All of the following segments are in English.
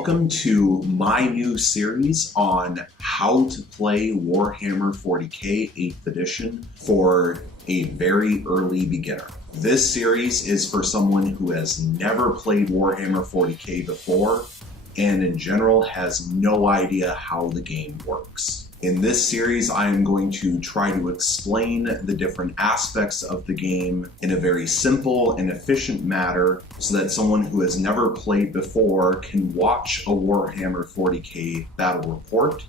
welcome to my new series on how to play Warhammer 40k 8th edition for a very early beginner. This series is for someone who has never played Warhammer 40k before and in general has no idea how the game works. In this series, I am going to try to explain the different aspects of the game in a very simple and efficient manner so that someone who has never played before can watch a Warhammer 40k battle report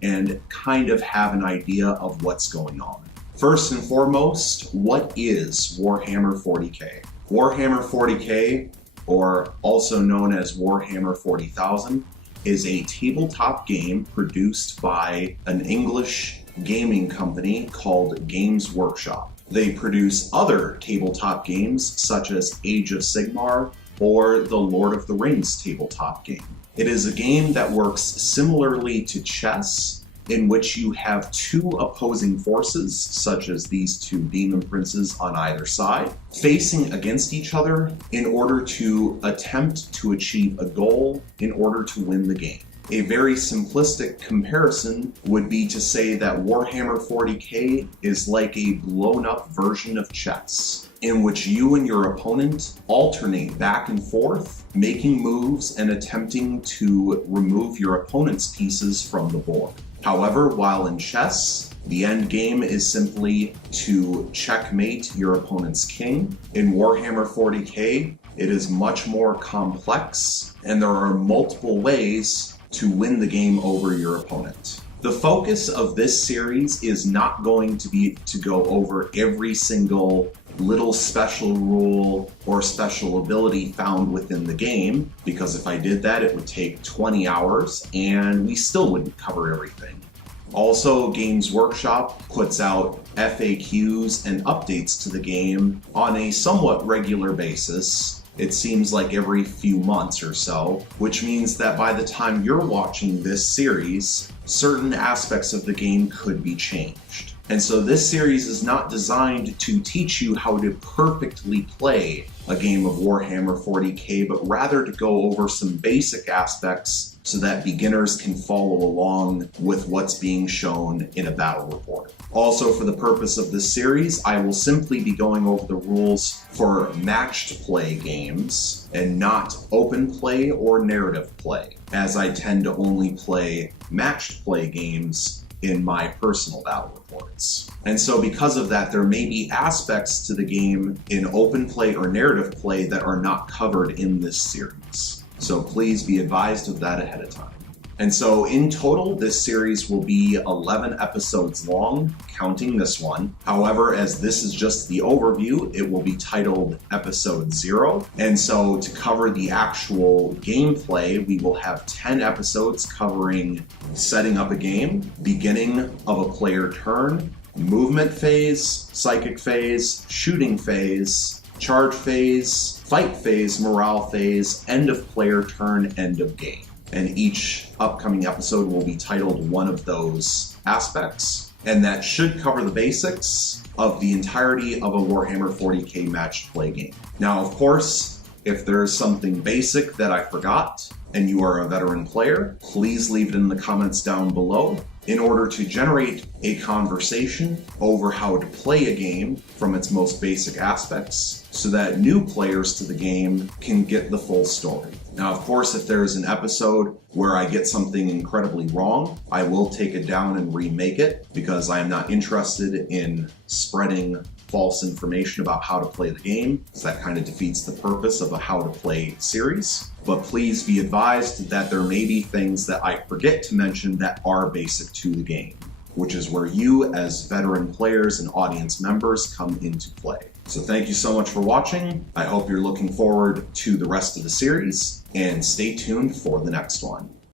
and kind of have an idea of what's going on. First and foremost, what is Warhammer 40k? Warhammer 40k, or also known as Warhammer 40,000, is a tabletop game produced by an English gaming company called Games Workshop. They produce other tabletop games such as Age of Sigmar or the Lord of the Rings tabletop game. It is a game that works similarly to chess, in which you have two opposing forces, such as these two demon princes on either side, facing against each other in order to attempt to achieve a goal in order to win the game. A very simplistic comparison would be to say that Warhammer 40k is like a blown-up version of chess, in which you and your opponent alternate back and forth, making moves and attempting to remove your opponent's pieces from the board. However, while in chess, the end game is simply to checkmate your opponent's king. In Warhammer 40k, it is much more complex, and there are multiple ways to win the game over your opponent. The focus of this series is not going to be to go over every single little special rule or special ability found within the game, because if I did that, it would take 20 hours and we still wouldn't cover everything. Also, Games Workshop puts out FAQs and updates to the game on a somewhat regular basis. It seems like every few months or so, which means that by the time you're watching this series, certain aspects of the game could be changed. And so this series is not designed to teach you how to perfectly play a game of Warhammer 40k, but rather to go over some basic aspects so that beginners can follow along with what's being shown in a battle report. Also, for the purpose of this series, I will simply be going over the rules for matched play games and not open play or narrative play, as I tend to only play matched play games in my personal battle reports. And so because of that, there may be aspects to the game in open play or narrative play that are not covered in this series. So please be advised of that ahead of time. And so in total, this series will be 11 episodes long, counting this one. However, as this is just the overview, it will be titled Episode 0. And so to cover the actual gameplay, we will have 10 episodes covering setting up a game, beginning of a player turn, movement phase, psychic phase, shooting phase, charge phase, fight phase, morale phase, end of player turn, end of game. And each upcoming episode will be titled one of those aspects. And that should cover the basics of the entirety of a Warhammer 40k matched play game. Now, of course, if there's something basic that I forgot and you are a veteran player, please leave it in the comments down below in order to generate a conversation over how to play a game from its most basic aspects so that new players to the game can get the full story. Now, of course, if there is an episode where I get something incredibly wrong, I will take it down and remake it because I am not interested in spreading false information about how to play the game, because that kind of defeats the purpose of a how to play series. But please be advised that there may be things that I forget to mention that are basic to the game, which is where you as veteran players and audience members come into play. So thank you so much for watching. I hope you're looking forward to the rest of the series, and stay tuned for the next one.